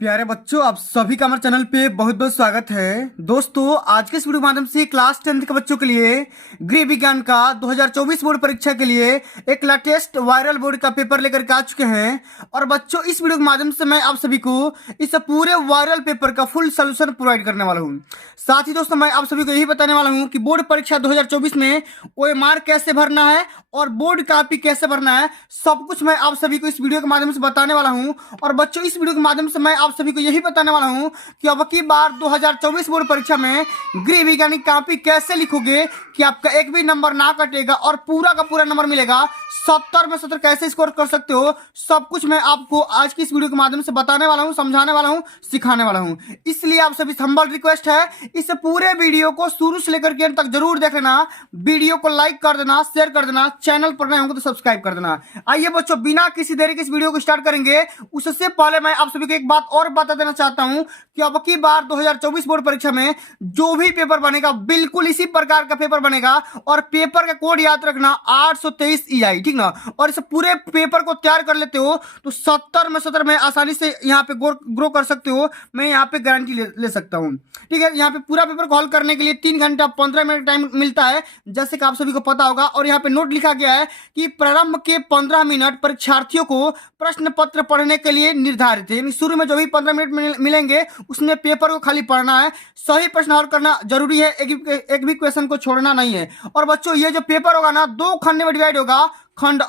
प्यारे बच्चों, आप सभी का हमारे चैनल पे बहुत बहुत स्वागत है। दोस्तों, आज के इस वीडियो के माध्यम से क्लास 10th के बच्चों के लिए गृह विज्ञान का 2024 बोर्ड परीक्षा के लिए एक लेटेस्ट वायरल बोर्ड का पेपर लेकर के आ चुके हैं। और बच्चों, इस वीडियो के माध्यम से मैं आप सभी को इस पूरे वायरल पेपर का फुल सोल्यूशन प्रोवाइड करने वाला हूँ। साथ ही दोस्तों, मैं आप सभी को यही बताने वाला हूँ कि बोर्ड परीक्षा 2024 में OMR कैसे भरना है और बोर्ड कॉपी कैसे भरना है, सब कुछ मैं आप सभी को इस वीडियो के माध्यम से बताने वाला हूँ। और बच्चों, इस वीडियो के माध्यम से मैं आप सभी को यही बताने वाला हूं कि अब की बार 2024 बोर्ड परीक्षा में गृह विज्ञान कॉपी कैसे लिखोगे कि आपका एक भी नंबर ना कटेगा और पूरा का पूरा नंबर मिलेगा। 70 में 70 कैसे स्कोर कर सकते हो, सब कुछ मैं आपको आज की इस वीडियो के माध्यम से बताने वाला हूं, समझाने वाला हूं, सिखाने वाला हूं। इसलिए आप सभी हम्बल रिक्वेस्ट है, इस पूरे वीडियो को शुरू से लेकर के अंत तक जरूर देख लेना। वीडियो को लाइक कर देना, शेयर कर देना, चैनल पर नए होंगे तो सब्सक्राइब कर देना। आइए बच्चों, बिना किसी देरी के इस वीडियो को स्टार्ट करेंगे। उससे पहले मैं आप सभी को एक बात और बता देना चाहता हूं कि अब की बार 2024 बोर्ड परीक्षा में जो भी पेपर बनेगा बिल्कुल इसी प्रकार का पेपर बनेगा। और पेपर का कोड याद रखना 823 EI, ठीक ना। और इस पूरे पेपर को तैयार कर लेते हो तो 70 में 70 में आसानी से यहाँ पे ग्रो कर सकते हो। मैं यहाँ पे गारंटी ले सकता हूँ, ठीक है। यहाँ पे पूरा पेपर को हल करने के लिए 3 घंटा 15 मिनट टाइम मिलता है, जैसे कि आप सभी को पता होगा। और यहाँ पे नोट लिखा गया है कि प्रारंभ के 15 मिनट परीक्षार्थियों को प्रश्न पत्र पढ़ने के लिए निर्धारित है। शुरू में जो भी 15 मिनट मिलेंगे उसमें पेपर को खाली पढ़ना है, सही प्रश्न हल करना जरूरी है, एक भी क्वेश्चन को छोड़ना नहीं है। और बच्चों, ये जो पेपर होगा ना, 2 खंड में डिवाइड होगा, खंड अ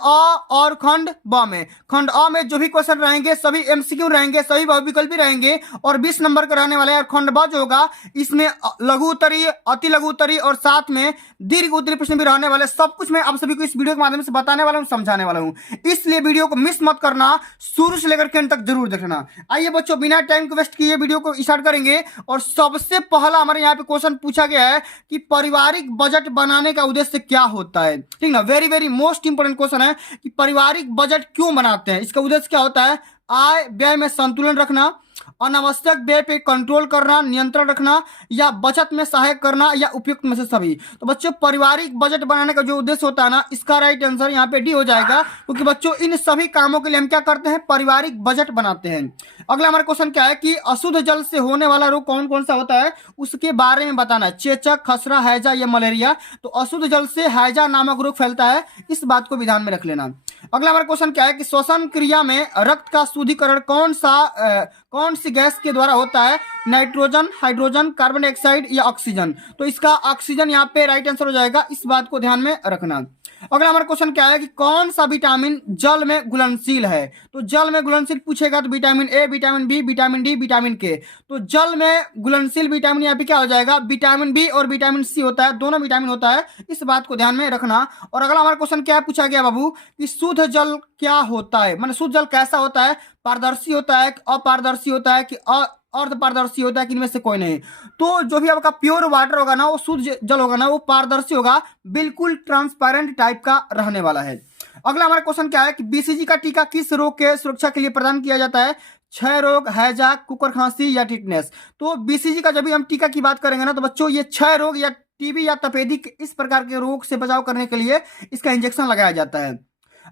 और खंड ब में। खंड अ में जो भी क्वेश्चन रहेंगे सभी MCQ रहेंगे, सभी बहुविकल्पी रहेंगे और 20 नंबर का रहने वाला है। और खंड ब जो होगा इसमें लघु उत्तरी, अति लघु उत्तरी और साथ में दीर्घ उत्तरी प्रश्न भी रहने वाले। सब कुछ मैं आप सभी को इस वीडियो के माध्यम से बताने वाला हूं, समझाने वाला हूं। इसलिए वीडियो को मिस मत करना, शुरू से लेकर के अंत तक जरूर देखना। आइए बच्चों, बिना टाइम को वेस्ट किए वीडियो को स्टार्ट करेंगे। और सबसे पहला हमारे यहाँ पे क्वेश्चन पूछा गया है कि पारिवारिक बजट बनाने का उद्देश्य क्या होता है, ठीक ना। Very very most important question है कि पारिवारिक बजट क्यों बनाते हैं, इसका उद्देश्य क्या होता है। आय व्यय में संतुलन रखना, अनावश्यक व्यय पे कंट्रोल करना, नियंत्रण रखना, या बचत में सहायक करना, या उपयुक्त में से सभी। तो बच्चों, पारिवारिक बजट बनाने का जो उद्देश्य होता है ना, इसका राइट आंसर यहाँ पे डी हो जाएगा। क्योंकि बच्चों, इन सभी कामों के लिए हम क्या करते हैं, पारिवारिक बजट बनाते हैं। अगला हमारा क्वेश्चन क्या है कि अशुद्ध जल से होने वाला रोग कौन कौन सा होता है, उसके बारे में बताना है। चेचक, खसरा, हैजा या मलेरिया। तो अशुद्ध जल से हैजा नामक रोग फैलता है, इस बात को भी ध्यान में रख लेना। अगला हमारा क्वेश्चन क्या है कि श्वसन क्रिया में रक्त का शुद्धिकरण कौन सी गैस के द्वारा होता है। नाइट्रोजन, हाइड्रोजन, कार्बन डाइऑक्साइड या ऑक्सीजन। तो इसका ऑक्सीजन यहाँ पे राइट आंसर हो जाएगा, इस बात को ध्यान में रखना। अगला हमारा क्वेश्चन क्या है कि कौन सा विटामिन जल में घुलनशील है। तो जल में घुलनशील पूछेगा तो vitamin A, vitamin B, vitamin D, vitamin K. तो जल में घुलनशील विटामिन यहाँ पे क्या हो जाएगा, विटामिन बी और विटामिन सी होता है, दोनों विटामिन होता है, इस बात को ध्यान में रखना। और अगला हमारा क्वेश्चन क्या पूछा गया बाबू कि शुद्ध जल क्या होता है, मतलब शुद्ध जल कैसा होता है, पारदर्शी होता है, अपारदर्शी होता है कि अर्धपारदर्शी होता है कि इनमें से कोई नहीं। तो जो भी आपका प्योर वाटर होगा ना, वो शुद्ध जल होगा ना, वो पारदर्शी होगा, बिल्कुल ट्रांसपेरेंट टाइप का रहने वाला है। अगला हमारा क्वेश्चन क्या है कि BCG का टीका किस रोग के सुरक्षा के लिए प्रदान किया जाता है। क्षय रोग, हैजा, कुकर खांसी या टिटनेस। तो BCG का जब भी हम टीका की बात करेंगे ना, तो बच्चों ये क्षय रोग या TB या तपेदिक इस प्रकार के रोग से बचाव करने के लिए इसका इंजेक्शन लगाया जाता है।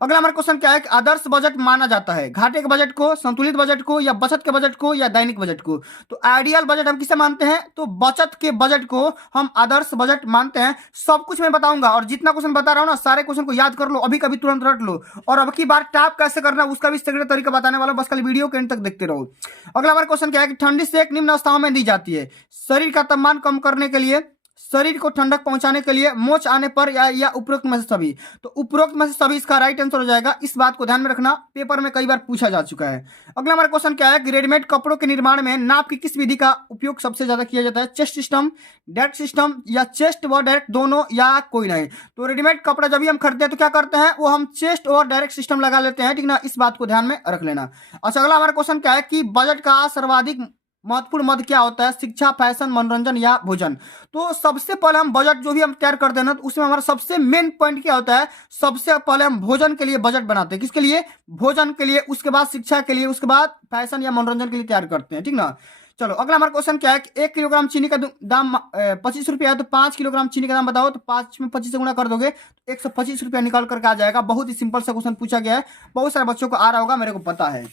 अगला हमारा क्वेश्चन क्या है कि आदर्श बजट माना जाता है घाटे के बजट को, संतुलित बजट को, या बचत के बजट को, या दैनिक बजट को। तो आइडियल बजट हम किसे मानते हैं, तो बचत के बजट को हम आदर्श बजट मानते हैं। सब कुछ मैं बताऊंगा और जितना क्वेश्चन बता रहा हूं ना, सारे क्वेश्चन को याद कर लो, अभी कभी तुरंत रट लो। और अब की बार टैप कैसे करना उसका भी सीक्रेट तरीका बताने वाला हूं, बस खाली वीडियो के एंड तक देखते रहो। अगला हमारा क्वेश्चन क्या है कि ठंडी सेक निम्न अवस्थाओं में दी जाती है। शरीर का तापमान कम करने के लिए, शरीर को ठंडक पहुंचाने के लिए, मोच आने पर, या उपरोक्त में से सभी। तो उपरोक्त में से सभी इसका राइट आंसर हो जाएगा, इस बात को ध्यान में रखना, पेपर में कई बार पूछा जा चुका है। अगला हमारा क्वेश्चन क्या है कि रेडीमेड कपड़ों के निर्माण में नाप की किस विधि का उपयोग सबसे ज्यादा किया जाता है। चेस्ट सिस्टम, डायरेक्ट सिस्टम, या चेस्ट व डायरेक्ट दोनों, या कोई नहीं। तो रेडीमेड कपड़ा जब भी हम खरीदते हैं तो क्या करते हैं, वो हम चेस्ट और डायरेक्ट सिस्टम लगा लेते हैं, ठीक ना, इस बात को ध्यान में रख लेना। अच्छा, अगला हमारा क्वेश्चन क्या है कि बजट का सर्वाधिक महत्वपूर्ण मद क्या होता है। शिक्षा, फैशन, मनोरंजन या भोजन। तो सबसे पहले हम बजट जो भी हम तैयार करते हैं ना, तो उसमें हमारा सबसे मेन पॉइंट क्या होता है, सबसे पहले हम भोजन के लिए बजट बनाते हैं। किसके लिए, भोजन के लिए, उसके बाद शिक्षा के लिए, उसके बाद फैशन या मनोरंजन के लिए तैयार करते हैं, ठीक ना। चलो, अगला हमारा क्वेश्चन क्या है कि 1 किलोग्राम चीनी का दाम 25 रुपया है, तो 5 किलोग्राम चीनी का दाम बताओ। तो 5 में 25 से गुणा कर दोगे तो 125 रुपया निकल करके आ जाएगा। बहुत ही सिंपल सा क्वेश्चन पूछा गया है, बहुत सारे बच्चों को आ रहा होगा, मेरे को पता है।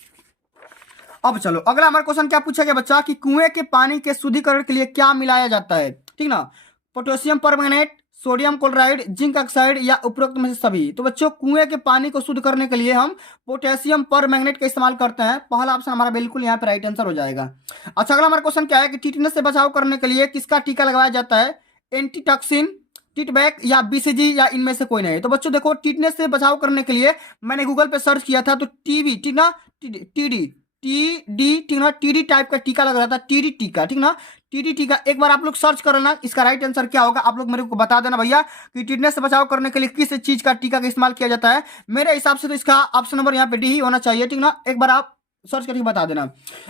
अब चलो अगला हमारा क्वेश्चन क्या पूछा गया बच्चा कि कुएं के पानी के शुद्धिकरण के लिए क्या मिलाया जाता है, ठीक ना। Potassium permanganate, sodium chloride, zinc oxide या उपरोक्त में से सभी। तो बच्चों कुएं के पानी को शुद्ध करने के लिए हम पोटेशियम परमैंगनेट का इस्तेमाल करते हैं। पहला ऑप्शन हमारा बिल्कुल यहाँ पे राइट आंसर हो जाएगा। अच्छा अगला हमारा क्वेश्चन क्या है कि टिटनेस से बचाव करने के लिए किसका टीका लगाया जाता है, एंटीटॉक्सिन, टिटबैक या बीसीजी या इनमें से कोई नहीं। तो बच्चों देखो टिटनेस से बचाव करने के लिए मैंने गूगल पे सर्च किया था तो टीबी, ठीक ना, टीडी टीडी, ठीक ना, टीडी टाइप का टीका लग रहा था, टीडी टीका, ठीक ना, टीडी टीका। एक बार आप लोग सर्च कर लेना, इसका राइट आंसर क्या होगा आप लोग मेरे को बता देना भैया कि टिटनेस से बचाव करने के लिए किस चीज का टीका का इस्तेमाल किया जाता है। मेरे हिसाब से तो इसका ऑप्शन नंबर यहाँ पे डी ही होना चाहिए, ठीक ना। एक बार आप सर्च करके बता देना।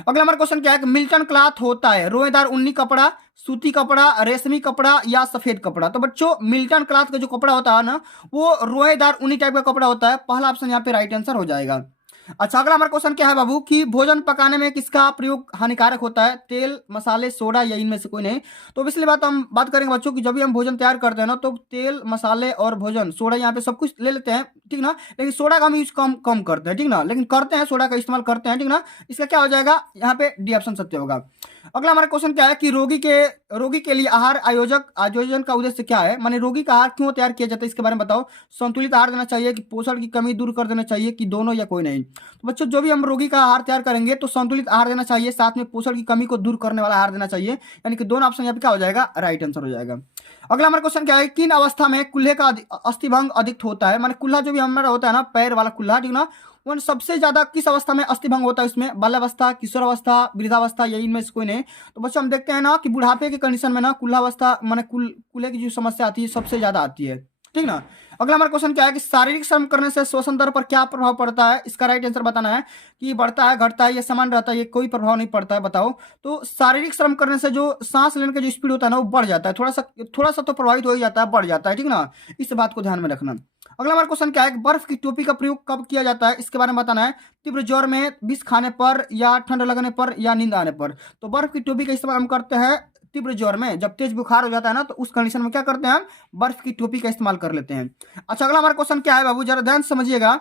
अगला हमारा क्वेश्चन क्या है कि मिल्टन क्लॉथ होता है रोएदार ऊनी कपड़ा, सूती कपड़ा, रेशमी कपड़ा या सफेद कपड़ा। तो बच्चों मिल्टन क्लॉथ का जो कपड़ा होता है ना वो रोएदार ऊनी टाइप का कपड़ा होता है। पहला ऑप्शन यहाँ पे राइट आंसर हो जाएगा। अच्छा अगला हमारा क्वेश्चन क्या है बाबू कि भोजन पकाने में किसका प्रयोग हानिकारक होता है, तेल, मसाले, सोडा या इनमें से कोई नहीं। तो इसलिए हम बात करेंगे बच्चों कि जब भी हम भोजन तैयार करते हैं ना तो तेल, मसाले और भोजन, सोडा यहाँ पे सब कुछ ले लेते हैं, ठीक ना, लेकिन सोडा का हम यूज कम कम करते हैं, ठीक ना, लेकिन करते हैं, सोडा का इस्तेमाल करते हैं, ठीक ना। इसका क्या हो जाएगा यहाँ पे डी ऑप्शन सत्य होगा। अगला हमारा क्वेश्चन क्या है कि रोगी के लिए आहार आयोजन का उद्देश्य क्या है, माने रोगी का आहार क्यों तैयार किया जाता है इसके बारे में बताओ। संतुलित आहार देना चाहिए कि पोषण की कमी दूर कर देना चाहिए कि दोनों या कोई नहीं। तो बच्चों जो भी हम रोगी का आहार तैयार करेंगे तो संतुलित आहार देना चाहिए, साथ में पोषण की कमी को दूर करने वाला आहार देना चाहिए, यानी कि दोनों ऑप्शन यहाँ पे क्या हो जाएगा राइट आंसर हो जाएगा। अगला हमारा क्वेश्चन क्या है किन अवस्था में कुल्हे का अस्थिभंग अधिक होता है, माने कुल्हा जो भी हमारा होता है ना पैर वाला कुल्हा, ठीक ना, वो सबसे ज्यादा किस अवस्था में अस्थिभंग होता है उसमें, बाल्यावस्था, किशोरावस्था, वृद्धावस्था या इनमें से कोई नहीं। तो बच्चों हम देखते हैं ना कि बुढ़ापे के कंडीशन में ना कुल्हावस्था माने कुल्हे की जो समस्या आती है सबसे ज्यादा आती है, ठीक ना। अगला हमारा क्वेश्चन क्या है कि शारीरिक श्रम करने से श्वसन दर पर क्या प्रभाव पड़ता है, इसका राइट आंसर बताना है कि बढ़ता है, घटता है या समान रहता है, ये कोई प्रभाव नहीं पड़ता है बताओ। तो शारीरिक श्रम करने से जो सांस लेने का जो स्पीड होता है ना वो बढ़ जाता है, थोड़ा सा तो प्रभावित हो ही जाता है, बढ़ जाता है, ठीक ना, इस बात को ध्यान में रखना। अगला हमारा क्वेश्चन क्या है बर्फ की टोपी का प्रयोग कब किया जाता है, इसके बारे में बताना है। तीव्र ज्वर में, विष खाने पर या ठंड लगने पर या नींद आने पर। तो बर्फ की टोपी का इस्तेमाल हम करते हैं तीव्र ज्वर में, जब तेज बुखार हो जाता है ना तो उस कंडीशन में क्या करते हैं हम बर्फ की टोपी का इस्तेमाल कर लेते हैं। अच्छा अगला हमारा क्वेश्चन क्या है बाबू जरा ध्यान से समझिएगा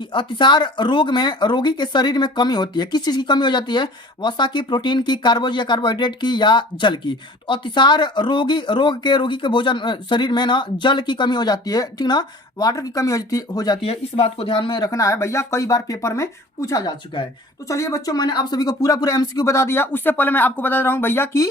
कि अतिसार रोग में रोगी के शरीर में कमी होती है, किस चीज की कमी हो जाती है, वसा की, प्रोटीन की, कार्बोज या कार्बोहाइड्रेट की या जल की। तो अतिसार रोगी के भोजन शरीर में ना जल की कमी हो जाती है, ठीक ना, वाटर की कमी हो जाती है। इस बात को ध्यान में रखना है भैया, कई बार पेपर में पूछा जा चुका है। तो चलिए बच्चों मैंने आप सभी को पूरा एमसीक्यू बता दिया। उससे पहले मैं आपको बता रहा हूँ भैया कि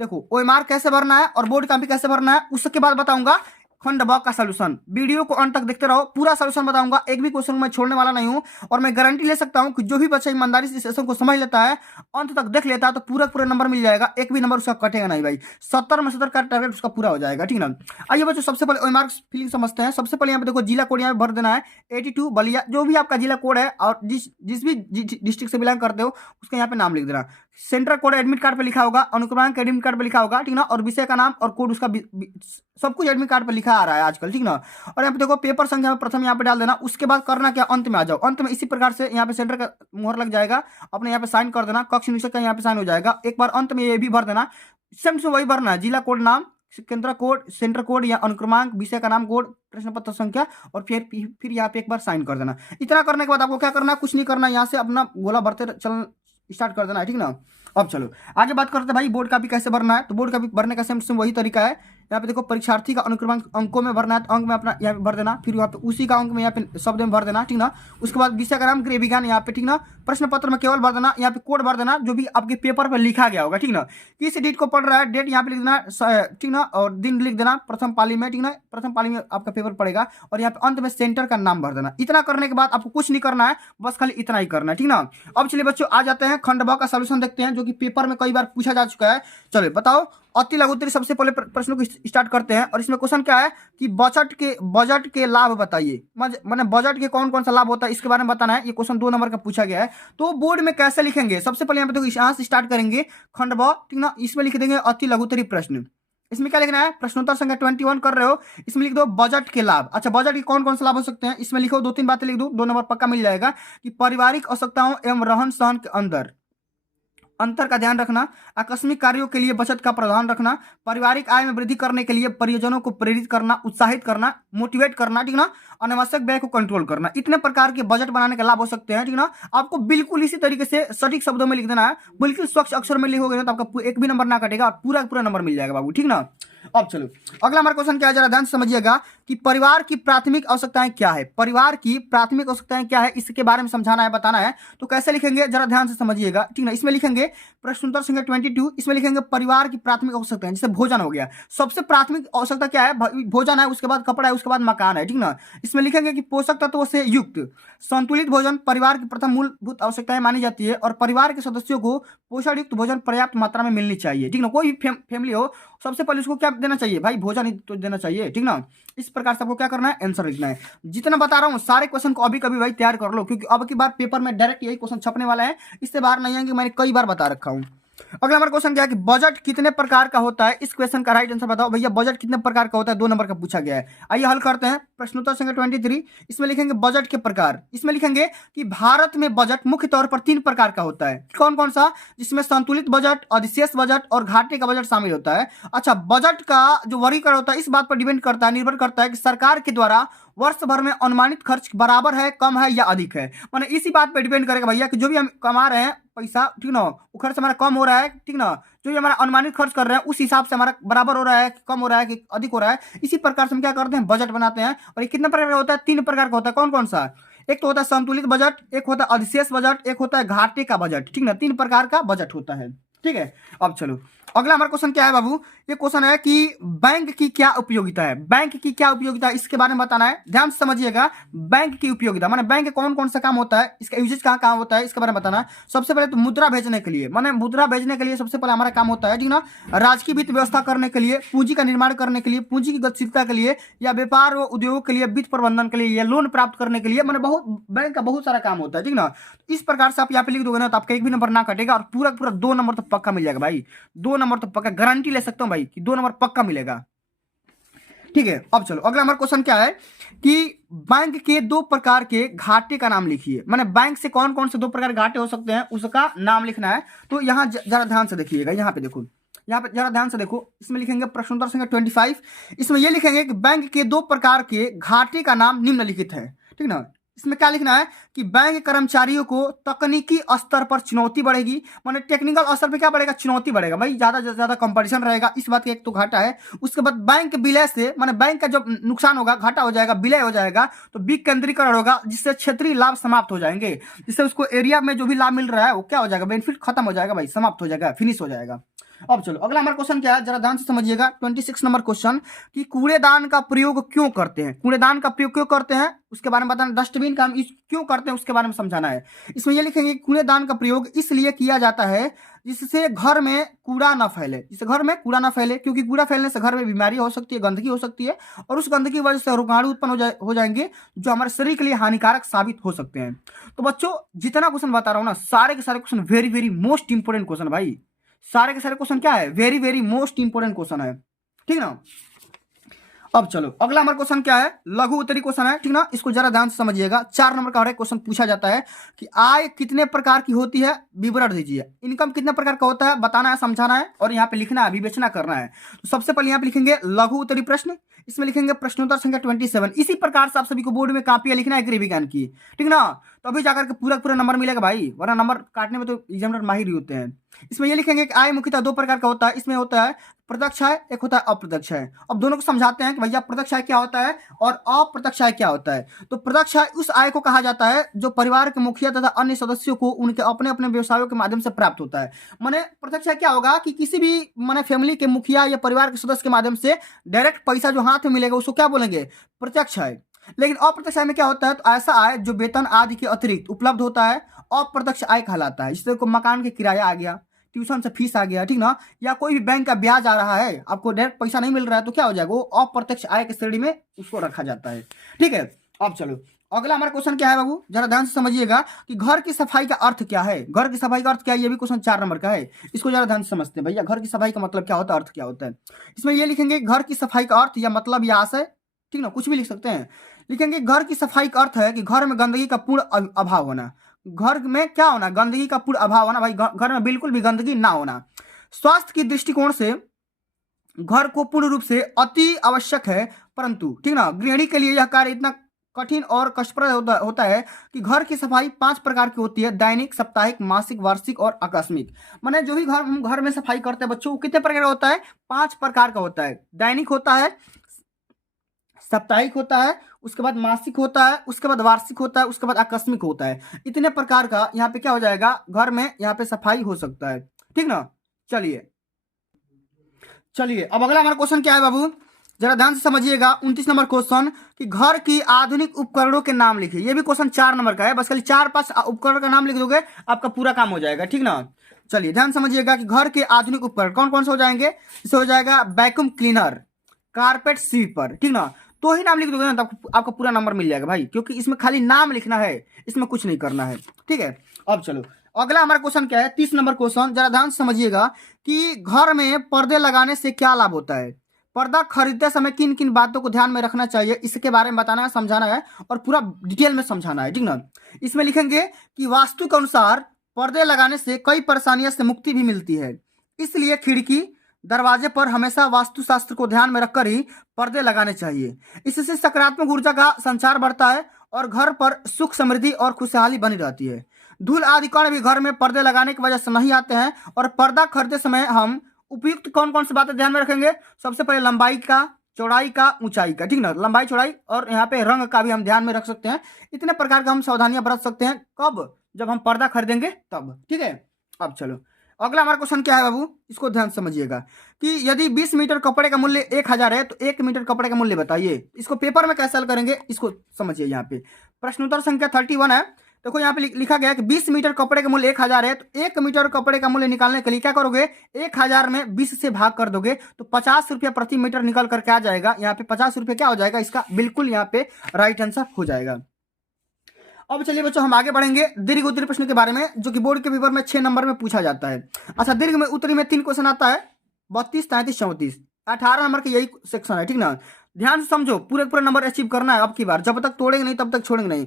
देखो ओएमआर कैसे भरना है और बोर्ड कॉपी कैसे भरना है, उसके बाद बताऊंगा खंड ब का सॉल्यूशन। वीडियो को अंत तक देखते रहो, पूरा सॉल्यूशन बताऊंगा, एक भी क्वेश्चन मैं छोड़ने वाला नहीं हूं। और मैं गारंटी ले सकता हूं कि जो भी बच्चा ईमानदारी से सेशन को समझ लेता है, अंत तक देख लेता है, तो पूरा नंबर मिल जाएगा, एक भी नंबर उसका कटेगा नहीं भाई। 70 में 70 का टारगेट उसका पूरा हो जाएगा, ठीक ना। आइए बच्चों सबसे पहले मार्क्स फिलिंग समझते हैं। सबसे पहले यहाँ पे देखो जिला कोड यहाँ भर देना है 82 बलिया, जो भी आपका जिला कोड है और जिस भी डिस्ट्रिक्ट से बिलोंग करते हो उसका यहाँ पे नाम लिख देना। सेंटर कोड एडमिट कार्ड पे लिखा होगा, अनुक्रमांक एडमिट कार्ड पे लिखा होगा, ठीक ना, और विषय का नाम और कोड उसका सब कुछ एडमिट कार्ड पे लिखा आ रहा है आजकल, ठीक ना। और यहाँ पे देखो पेपर संख्या में प्रथम यहाँ पे डाल देना। उसके बाद करना क्या, अंत में आ जाओ, अंत में इसी प्रकार से यहाँ पे सेंटर का मुहर लग जाएगा, अपने यहाँ पे साइन कर देना, कक्ष निरीक्षक का यहाँ पे साइन हो जाएगा। एक बार अंत में ये भी भर देना, सेम से वही भरना है, जिला कोड नाम, केंद्र कोड, सेंटर कोड या अनुक्रमांक, विषय का नाम, कोड, प्रश्न पत्र संख्या और फिर यहाँ पे एक बार साइन कर देना। इतना करने के बाद आपको क्या करना है, कुछ नहीं करना, यहाँ से अपना गोला भरते चल स्टार्ट कर देना है, ठीक ना। अब चलो आगे बात करते हैं भाई बोर्ड कॉपी कैसे भरना है। तो बोर्ड कॉपी भरने का सेम वही तरीका है। यहाँ पे देखो परीक्षार्थी का अनुक्रमांक अंकों में भरना है, तो अंक में अपना यहाँ पे भर देना, फिर यहाँ पे उसी का अंक में यहाँ पे शब्द में भर देना, ठीक ना। उसके बाद विषय का नाम गृह विज्ञान यहाँ पे, ठीक ना। प्रश्न पत्र में केवल भर देना, यहाँ पे कोड भर देना जो भी आपके पेपर पर लिखा गया होगा, ठीक ना। किस डेट को पढ़ रहा है, डेट यहाँ पे लिख देना, ठीक ना, और दिन लिख देना प्रथम पाली में, ठीक ना, प्रथम पाली में आपका पेपर पड़ेगा। और यहाँ पे अंत में सेंटर का नाम भर देना। इतना करने के बाद आपको कुछ नहीं करना है, बस खाली इतना ही करना है, ठीक ना। अब चलिए बच्चों आ जाते हैं खंड ब का सॉल्यूशन देखते हैं, जो कि पेपर में कई बार पूछा जा चुका है। चलो बताओ अति लघु उत्तरी सबसे पहले प्रश्नों को स्टार्ट करते हैं। और इसमें क्वेश्चन क्या है कि बजट के लाभ बताइए, माने बजट के कौन कौन सा लाभ होता है इसके बारे में बताना है। ये क्वेश्चन 2 नंबर का पूछा गया है। तो बोर्ड में कैसे लिखेंगे, सबसे पहले यहाँ पे देखो यहाँ से स्टार्ट करेंगे खंड ब, ठीक ना, इसमें लिख देंगे अति लघु उत्तरी प्रश्न। इसमें क्या लिखना है, प्रश्नोत्तर संख्या 21 कर रहे हो, इसमें लिख दो बजट के लाभ। अच्छा बजट के कौन कौन से लाभ हो सकते हैं, इसमें लिखो 2-3 बातें लिख दो, 2 नंबर पक्का मिल जाएगा कि पारिवारिक आवश्यकताओं एवं रहन सहन के अंदर अंतर का ध्यान रखना, आकस्मिक कार्यों के लिए बचत का प्रावधान रखना, पारिवारिक आय में वृद्धि करने के लिए परियोजनों को प्रेरित करना, उत्साहित करना, मोटिवेट करना, ठीक ना, अनावश्यक व्यय को कंट्रोल करना। इतने प्रकार के बजट बनाने के लाभ हो सकते हैं, ठीक ना। आपको बिल्कुल इसी तरीके से सटीक शब्दों में लिख देना है, बिल्कुल स्वच्छ अक्षर में लिखोगे ना तो आपका एक भी नंबर ना कटेगा और पूरा पूरा नंबर मिल जाएगा बाबू, ठीक ना। अब चलो अगला हमारा क्वेश्चन क्या है, जरा ध्यान से समझिएगा कि परिवार की प्राथमिक आवश्यकताएं क्या है। परिवार की प्राथमिक आवश्यकताएं क्या है, इसके बारे में समझाना है, बताना है। तो कैसे लिखेंगे जरा ध्यान से समझिएगा, ठीक ना। इसमें लिखेंगे प्रश्नोत्तर संख्या 22, इसमें लिखेंगे परिवार की प्राथमिक आवश्यकताएं, जैसे भोजन हो गया, सबसे प्राथमिक आवश्यकता क्या है, भोजन है, उसके बाद कपड़ा है, उसके बाद मकान है, ठीक ना। इसमें लिखेंगे कि पोषक तत्वों से युक्त संतुलित भोजन परिवार की प्रथम मूलभूत आवश्यकताएं मानी जाती है और परिवार के सदस्यों को पोषण युक्त भोजन पर्याप्त मात्रा में मिलनी चाहिए, ठीक ना। कोई भी फैमिली हो सबसे पहले उसको क्या देना चाहिए भाई, भोजन ही तो देना चाहिए, ठीक ना। इस प्रकार से आपको क्या करना है, आंसर लिखना है। जितना बता रहा हूँ सारे क्वेश्चन को अभी कभी भाई तैयार कर लो, क्योंकि अब की बार पेपर में डायरेक्ट यही क्वेश्चन छपने वाला है, इससे बाहर नहीं आएंगे, मैंने कई बार बता रखा हूँ। अगला हमारा क्वेश्चन क्या है कि बजट कितने प्रकार का होता है। इस क्वेश्चन का राइट आंसर बताओ भैया, बजट कितने प्रकार का होता है, 2 नंबर का पूछा गया है। आइए हल करते हैं। प्रश्नोत्तर संख्या 23, इसमें लिखेंगे बजट के प्रकार। इसमें लिखेंगे कि भारत में बजट मुख्य तौर पर 3 प्रकार का होता है। कौन कौन सा, जिसमें संतुलित बजट, अधिशेष बजट और घाटे का बजट शामिल होता है। अच्छा, बजट का जो वर्गीकरण होता है इस बात पर डिपेंड करता है, निर्भर करता है कि सरकार के द्वारा वर्ष भर में अनुमानित खर्च बराबर है, कम है या अधिक है। माने इसी बात पे डिपेंड करेगा भैया कि जो भी हम कमा रहे हैं पैसा, ठीक ना, वो खर्च हमारा कम हो रहा है, ठीक ना, जो भी हमारा अनुमानित खर्च कर रहे हैं उस हिसाब से हमारा बराबर हो रहा है, कम हो रहा है कि अधिक हो रहा है। इसी प्रकार से हम क्या करते हैं, बजट बनाते हैं। और ये कितने प्रकार का होता है, 3 प्रकार का होता है। कौन कौन सा, एक तो होता है संतुलित बजट, एक होता है अधिशेष बजट, एक होता है घाटे का बजट, ठीक ना। 3 प्रकार का बजट होता है, ठीक है। अब चलो अगला हमारा क्वेश्चन क्या है बाबू, ये क्वेश्चन है कि बैंक की क्या उपयोगिता है। बैंक की क्या उपयोगिता है इसके बारे में बताना है, ध्यान से समझिएगा। बैंक की उपयोगिता माने बैंक कौन कौन सा काम होता है, इसका यूजेज कहाँ कहाँ होता है, इसके बारे में बताना है। सबसे पहले तो मुद्रा भेजने के लिए, माने मुद्रा भेजने के लिए सबसे पहले हमारा काम होता है, ठीक ना, राजकीय वित्त व्यवस्था करने के लिए, पूंजी का निर्माण करने के लिए, पूंजी की गतिशीलता के लिए, या व्यापार व उद्योगों के लिए, वित्त प्रबंधन के लिए, या लोन प्राप्त करने के लिए, माने बहुत बैंक का बहुत सारा काम होता है, ठीक ना। इस प्रकार से आप यहाँ पे लिख दोगे ना तो आपका एक भी नंबर ना कटेगा और पूरा पूरा 2 नंबर तो पक्का मिल जाएगा भाई, 2 नंबर तो पक्का, गारंटी ले सकता हूं भाई कि 2 नंबर पक्का मिलेगा, ठीक है। अब चलो अगला हमारा क्वेश्चन क्या है कि बैंक के 2 प्रकार के घाटे का नाम लिखिए। माने बैंक से कौन कौन से 2 प्रकार के घाटे हो सकते हैं उसका नाम लिखना है। तो यहाँ जरा ध्यान से देखिएगा, यहाँ पे देखो, यहाँ पे जरा ध्यान से देखो, इसमें लिखेंगे प्रश्नोत्तर संख्या 25, इसमें ये लिखेंगे कि बैंक के 2 प्रकार के घाटे का नाम निम्नलिखित है, ठीक ना। इसमें क्या लिखना है कि बैंक कर्मचारियों को तकनीकी स्तर पर चुनौती बढ़ेगी, माने टेक्निकल स्तर पे क्या बढ़ेगा, चुनौती बढ़ेगा भाई, ज्यादा से ज्यादा कंपटीशन रहेगा, इस बात का एक तो घाटा है। उसके बाद बैंक विलय से, माने बैंक का जो नुकसान होगा, घाटा हो जाएगा, विलय हो जाएगा, तो विकेंद्रीकरण होगा, जिससे क्षेत्रीय लाभ समाप्त हो जाएंगे, जिससे उसको एरिया में जो भी लाभ मिल रहा है वो क्या हो जाएगा, बेनिफिट खत्म हो जाएगा भाई, समाप्त हो जाएगा, फिनिश हो जाएगा। अब चलो अगला हमारा क्वेश्चन क्या है, जरा ध्यान से समझिएगा। 26 नंबर क्वेश्चन कि कूड़ेदान का प्रयोग क्यों करते हैं। कूड़ेदान का प्रयोग क्यों करते हैं उसके बारे में बताना, डस्टबिन का हम क्यों करते हैं उसके बारे में समझाना है। इसमें ये लिखेंगे कूड़ेदान का प्रयोग इसलिए किया जाता है जिससे घर में कूड़ा ना फैले, जिससे घर में कूड़ा ना फैले, क्योंकि कूड़ा फैलने से घर में बीमारी हो सकती है, गंदगी हो सकती है, और उस गंदगी की वजह से रोगाणु उत्पन्न हो जाएंगे जो हमारे शरीर के लिए हानिकारक साबित हो सकते हैं। तो बच्चों जितना क्वेश्चन बता रहा हूँ ना, सारे के सारे question very very most important question भाई, सारे के सारे क्वेश्चन क्या है, very very most important question है, ठीक ना। अब चलो अगला हमारा क्वेश्चन क्या है, लघु उत्तरी क्वेश्चन है, ठीक ना। इसको जरा ध्यान से समझिएगा। 4 नंबर का हर एक क्वेश्चन पूछा जाता है कि आय कितने प्रकार की होती है, विवरण दीजिए। इनकम कितने प्रकार का होता है बताना है, समझाना है, और यहाँ पे लिखना है, विवेचना करना है। तो सबसे पहले यहाँ पे लिखेंगे लघु उत्तरी प्रश्न, इसमें लिखेंगे प्रश्नोत्तर संख्या 27। इसी प्रकार से आप सभी को बोर्ड में कापियां लिखना है गृह विज्ञान की, ठीक ना, तो अभी जाकर के पूरा पूरा नंबर मिलेगा भाई, वरना नंबर काटने में तो एग्जामिनर माहिर ही होते हैं। इसमें ये लिखेंगे कि आय मुख्यतः 2 प्रकार का होता है। इसमें होता है प्रत्यक्ष आय, एक होता है अप्रत्यक्ष आय। अब दोनों को समझाते हैं कि भैया प्रत्यक्ष आय क्या होता है और अप्रत्यक्ष आय क्या होता है। तो प्रत्यक्ष आय उस आय को कहा जाता है जो परिवार के मुखिया तथा अन्य सदस्यों को उनके अपने अपने व्यवसायों के माध्यम से प्राप्त होता है। माने प्रत्यक्ष आय क्या होगा कि किसी भी माने फैमिली के मुखिया या परिवार के सदस्य के माध्यम से डायरेक्ट पैसा जो हाथ में मिलेगा उसको क्या बोलेंगे, प्रत्यक्ष आय। लेकिन अप्रत्यक्ष आय में क्या होता है, तो ऐसा आय जो वेतन आदि के अतिरिक्त उपलब्ध होता है, अप्रत्यक्ष आय कहलाता है। जैसे मकान के किराया आ गया, ट्यूशन से फीस आ गया, ठीक ना, या कोई भी बैंक का ब्याज आ रहा है, आपको डायरेक्ट पैसा नहीं मिल रहा है, तो क्या हो जाएगा, वो अप्रत्यक्ष आय की श्रेणी में उसको रखा जाता है, ठीक है। अब चलो अगला हमारा क्वेश्चन क्या है बाबू, जरा ध्यान से समझिएगा कि घर की सफाई का अर्थ क्या है। घर की सफाई का अर्थ क्या है, ये भी क्वेश्चन 4 नंबर का है। इसको जरा ध्यान से समझते हैं भैया, घर की सफाई का मतलब क्या होता है, अर्थ क्या होता है। इसमें ये लिखेंगे घर की सफाई का अर्थ या मतलब या आशय, ठीक ना, कुछ भी लिख सकते हैं। लिखेंगे घर की सफाई का अर्थ है कि घर में गंदगी का पूर्ण अभाव होना, घर में क्या होना, गंदगी का पूर्ण अभाव होना भाई, घर में बिल्कुल भी गंदगी ना होना। स्वास्थ्य की दृष्टिकोण से घर को पूर्ण रूप से अति आवश्यक है, परंतु ठीक ना, गृहिणी के लिए यह कार्य इतना कठिन और कष्टप्रद होता है कि घर की सफाई 5 प्रकार की होती है: दैनिक, साप्ताहिक, मासिक, वार्षिक और आकस्मिक। माने जो भी हम घर में सफाई करते हैं बच्चों, वो कितने प्रकार का होता है? 5 प्रकार का होता है। दैनिक होता है, साप्ताहिक होता है, उसके बाद मासिक होता है, उसके बाद वार्षिक होता है, उसके बाद आकस्मिक होता है। इतने प्रकार का यहाँ पे क्या हो जाएगा, घर में यहाँ पे सफाई हो सकता है, ठीक ना। चलिए अब अगला हमारा क्वेश्चन क्या है बाबू, जरा ध्यान से समझिएगा। 29 नंबर क्वेश्चन कि घर की आधुनिक उपकरणों के नाम लिखिए। ये भी क्वेश्चन 4 नंबर का है, बस खाली 4-5 उपकरण का नाम लिख दोगे आपका पूरा काम हो जाएगा, ठीक ना। चलिए ध्यान समझिएगा कि घर के आधुनिक उपकरण कौन कौन से हो जाएंगे। इसे हो जाएगा वैक्यूम क्लीनर, कारपेट स्वीपर, ठीक ना। तो ही नाम लिख दोगे ना तो आपका पूरा नंबर मिल जाएगा भाई, क्योंकि इसमें खाली नाम लिखना है, इसमें कुछ नहीं करना है, ठीक है। अब चलो अगला हमारा क्वेश्चन क्या है, 30 नंबर क्वेश्चन, जरा ध्यान से समझिएगा कि घर में पर्दे लगाने से क्या लाभ होता है। पर्दा खरीदते समय किन किन बातों को ध्यान में रखना चाहिए, इसके बारे में बताना है, समझाना है और पूरा डिटेल में समझाना है, ठीक ना। इसमें लिखेंगे कि वास्तु के अनुसार पर्दे लगाने से कई परेशानियों से मुक्ति भी मिलती है, इसलिए खिड़की दरवाजे पर हमेशा वास्तुशास्त्र को ध्यान में रखकर ही पर्दे लगाने चाहिए। इससे सकारात्मक ऊर्जा का संचार बढ़ता है और घर पर सुख, समृद्धि और खुशहाली बनी रहती है। धूल आदि कण भी घर में पर्दे लगाने की वजह से नहीं आते हैं। और पर्दा खरीदते समय हम उपयुक्त कौन कौन सी बातें ध्यान में रखेंगे, सबसे पहले लंबाई का, चौड़ाई का, ऊंचाई का, ठीक ना। लंबाई, चौड़ाई और यहाँ पे रंग का भी हम ध्यान में रख सकते हैं। इतने प्रकार का हम सावधानियां बरत सकते हैं, कब? जब हम पर्दा खरीदेंगे तब, ठीक है। अब चलो अगला हमारा क्वेश्चन क्या है बाबू, इसको ध्यान समझिएगा कि यदि 20 मीटर कपड़े का मूल्य 1000 है तो 1 मीटर कपड़े का मूल्य बताइए। इसको पेपर में कैसे हल करेंगे, इसको समझिए। यहाँ पे प्रश्नोत्तर संख्या 31 है। देखो यहाँ पे लिखा गया कि 20 मीटर कपड़े का मूल्य 1000 है, तो 1 मीटर कपड़े का मूल्य निकालने के लिए क्या करोगे, 1000 में 20 से भाग कर दोगे तो 50 रुपया प्रति मीटर निकल करके आ जाएगा। यहाँ पे 50 रुपये क्या हो जाएगा, इसका बिल्कुल यहाँ पे राइट आंसर हो जाएगा। अब चलिए बच्चों हम आगे बढ़ेंगे दीर्घ उत्तरी प्रश्न के बारे में, जो कि बोर्ड के पेपर में 6 नंबर में पूछा जाता है। अच्छा, दीर्घ में उत्तरी में 3 क्वेश्चन आता है, 32, 33, 34, 18 नंबर का यही सेक्शन है, ठीक ना। ध्यान से समझो, पूरे पूरे नंबर अचीव करना है अब की बार, जब तक तोड़ेंगे नहीं तब तक छोड़ेंगे नहीं।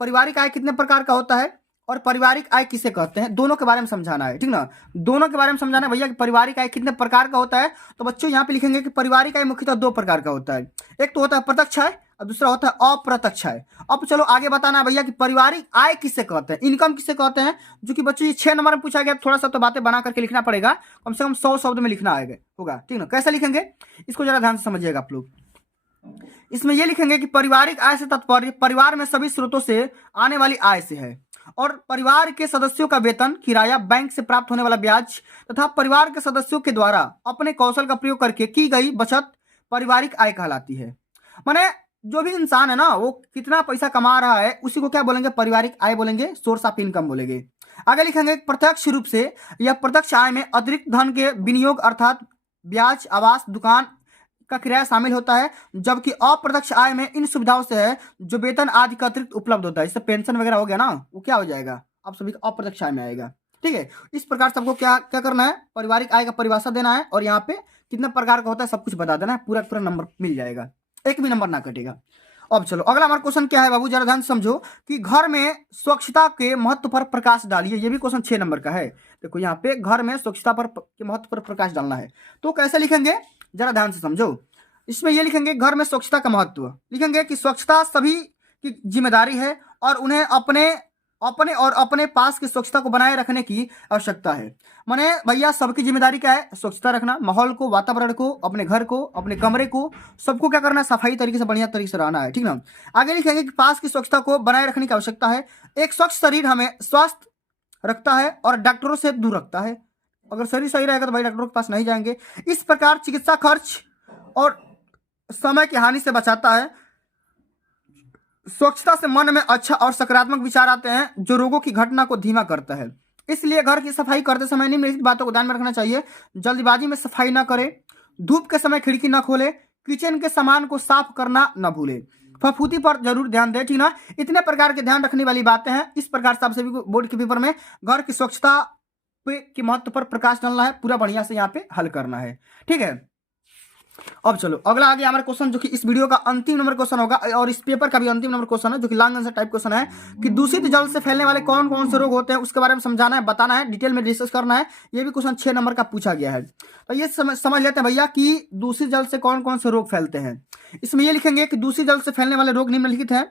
पारिवारिक आय कितने प्रकार का होता है और पारिवारिक आय किसे कहते हैं, दोनों के बारे में समझाना है, ठीक ना। दोनों के बारे में समझाना है भैया कि पारिवारिक आय कितने प्रकार का होता है। तो बच्चों यहाँ पे लिखेंगे कि पारिवारिक आय मुख्यतः 2 प्रकार का होता है, एक तो होता है प्रत्यक्ष आय और दूसरा होता है अप्रत्यक्ष आय। अब चलो आगे बताना है भैया कि पारिवारिक आय किसे कहते हैं, इनकम किसे कहते हैं, जो कि बच्चों ये 6 नंबर में पूछा गया। थोड़ा सा तो बातें बना करके लिखना पड़ेगा, कम से कम 100 शब्द में लिखना आएगा होगा, ठीक ना। कैसे लिखेंगे इसको जरा ध्यान से समझिएगा आप लोग। इसमें यह लिखेंगे कि पारिवारिक आय से तात्पर्य परिवार में सभी स्रोतों से आने वाली आय से है, और परिवार के सदस्यों का वेतन, किराया, बैंक से प्राप्त होने वाला ब्याज तथा परिवार के सदस्यों के द्वारा अपने कौशल का प्रयोग करके की गई बचत पारिवारिक आय कहलाती है। माने जो भी इंसान है ना, वो कितना पैसा कमा रहा है उसी को क्या बोलेंगे, पारिवारिक आय बोलेंगे, सोर्स ऑफ इनकम बोलेंगे। आगे लिखेंगे प्रत्यक्ष रूप से यह प्रत्यक्ष आय में अतिरिक्त धन के विनियोग अर्थात ब्याज, आवास, दुकान का किराया शामिल होता है, जबकि अप्रत्यक्ष आय में इन सुविधाओं से है जो वेतन आदि का अतिरिक्त उपलब्ध होता है। इससे पेंशन वगैरह हो गया ना, वो क्या हो जाएगा, आप सभी अप्रत्यक्ष आय में आएगा, ठीक है। इस प्रकार सबको क्या क्या करना है, पारिवारिक आय का परिभाषा देना है और यहाँ पे कितने प्रकार का होता है सब कुछ बता देना है, पूरा पूरा नंबर मिल जाएगा, एक भी नंबर ना कटेगा। अब चलो अगला हमारा क्वेश्चन क्या है बाबू, जरा ध्यान समझो कि घर में स्वच्छता के महत्व पर प्रकाश डालिए। ये भी क्वेश्चन 6 नंबर का है। देखो यहाँ पे घर में स्वच्छता पर के महत्व पर प्रकाश डालना है, तो कैसे लिखेंगे जरा ध्यान से समझो। इसमें ये लिखेंगे घर में स्वच्छता का महत्व, लिखेंगे कि स्वच्छता सभी की जिम्मेदारी है और उन्हें अपने पास की स्वच्छता को बनाए रखने की आवश्यकता है। माने भैया सबकी जिम्मेदारी क्या है, स्वच्छता रखना, माहौल को, वातावरण को, अपने घर को, अपने कमरे को, सबको क्या करना है, सफाई तरीके से, बढ़िया तरीके से रहना है, ठीक ना। आगे लिखेंगे कि पास की स्वच्छता को बनाए रखने की आवश्यकता है। एक स्वच्छ शरीर हमें स्वस्थ रखता है और डॉक्टरों से दूर रखता है। अगर शरीर सही रहेगा तो भाई डॉक्टरों के पास नहीं जाएंगे। इस प्रकार चिकित्सा खर्च और समय की हानि से बचाता है। स्वच्छता से मन में अच्छा और सकारात्मक विचार आते हैं जो रोगों की घटना को धीमा करता है। इसलिए घर की सफाई करते समय निम्नलिखित बातों को ध्यान में रखना चाहिए। जल्दबाजी में सफाई न करें, धूप के समय खिड़की न खोले, किचन के सामान को साफ करना न भूले, फफूंदी पर जरूर ध्यान दें, ठीक ना। इतने प्रकार के ध्यान रखने वाली बातें हैं। इस प्रकार से आप सभी को बोर्ड के पेपर में घर की स्वच्छता के महत्व पर प्रकाश डालना है, पूरा बढ़िया से यहाँ पे हल करना है, ठीक है। अब चलो अगला आ गया हमारा क्वेश्चन, जो कि इस वीडियो का अंतिम नंबर क्वेश्चन होगा और इस पेपर का भी अंतिम नंबर क्वेश्चन है, जो कि लॉन्ग आंसर टाइप क्वेश्चन है कि दूषित जल से फैलने वाले कौन कौन से रोग होते हैं उसके बारे में समझाना है, बताना है, डिटेल में डिस्कस करना है। ये भी क्वेश्चन 6 नंबर का पूछा गया है। तो ये समझ लेते हैं भैया कि दूषित जल से कौन कौन से रोग फैलते हैं। इसमें ये लिखेंगे कि दूषित जल से फैलने वाले रोग निम्नलिखित हैं,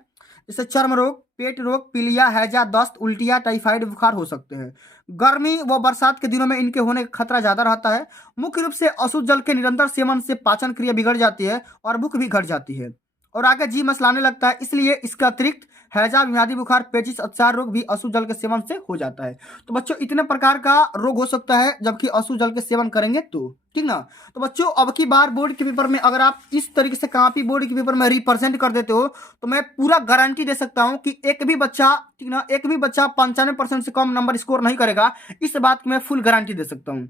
जैसे चर्म रोग, पेट रोग, पीलिया, हैजा, दस्त, उल्टिया, टाइफाइड बुखार हो सकते हैं। गर्मी व बरसात के दिनों में इनके होने का खतरा ज्यादा रहता है। मुख्य रूप से अशुद्ध जल के निरंतर सेवन से पाचन क्रिया बिगड़ जाती है और भूख भी घट जाती है और आगे जी मचलाने लगता है। इसलिए इसका अतिरिक्त हैजा, म्यादी बुखार, पेचिश, अतिसार रोग भी अशुद्ध जल के सेवन से हो जाता है। तो बच्चों इतने प्रकार का रोग हो सकता है जबकि अशुद्ध जल के सेवन करेंगे तो, ठीक ना। तो बच्चों अब की बार बोर्ड के पेपर में अगर आप इस तरीके से कॉपी बोर्ड के पेपर में रिप्रेजेंट कर देते हो तो मैं पूरा गारंटी दे सकता हूं कि एक भी बच्चा, ठीक ना, एक भी बच्चा 95% से कम नंबर स्कोर नहीं करेगा। इस बात की मैं फुल गारंटी दे सकता हूं,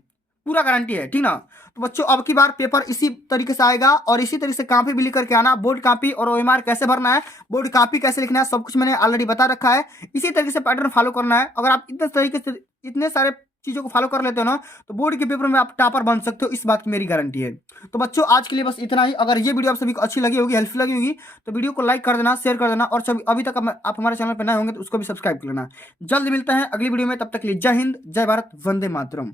पूरा गारंटी है, ठीक ना। तो बच्चों अब की बार पेपर इसी तरीके से आएगा और इसी तरीके से कॉपी भी लिख करके आना। बोर्ड कॉपी और ओएमआर कैसे भरना है, बोर्ड कॉपी कैसे लिखना है, सब कुछ मैंने ऑलरेडी बता रखा है। इसी तरीके से पैटर्न फॉलो करना है। अगर आप इतने तरीके से इतने सारे चीजों को फॉलो कर लेते हो ना तो बोर्ड के पेपर में आप टॉपर बन सकते हो, इस बात की मेरी गारंटी है। तो बच्चों आज के लिए बस इतना ही। अगर ये वीडियो आप सभी को अच्छी लगी होगी, हेल्पफुल लगी होगी तो वीडियो को लाइक कर देना, शेयर कर देना और सभी अभी तक आप हमारे चैनल पर नए होंगे तो उसको भी सब्सक्राइब कर लेना। जल्द मिलते हैं अगली वीडियो में, तब तक के लिए जय हिंद, जय भारत, वंदे मातरम।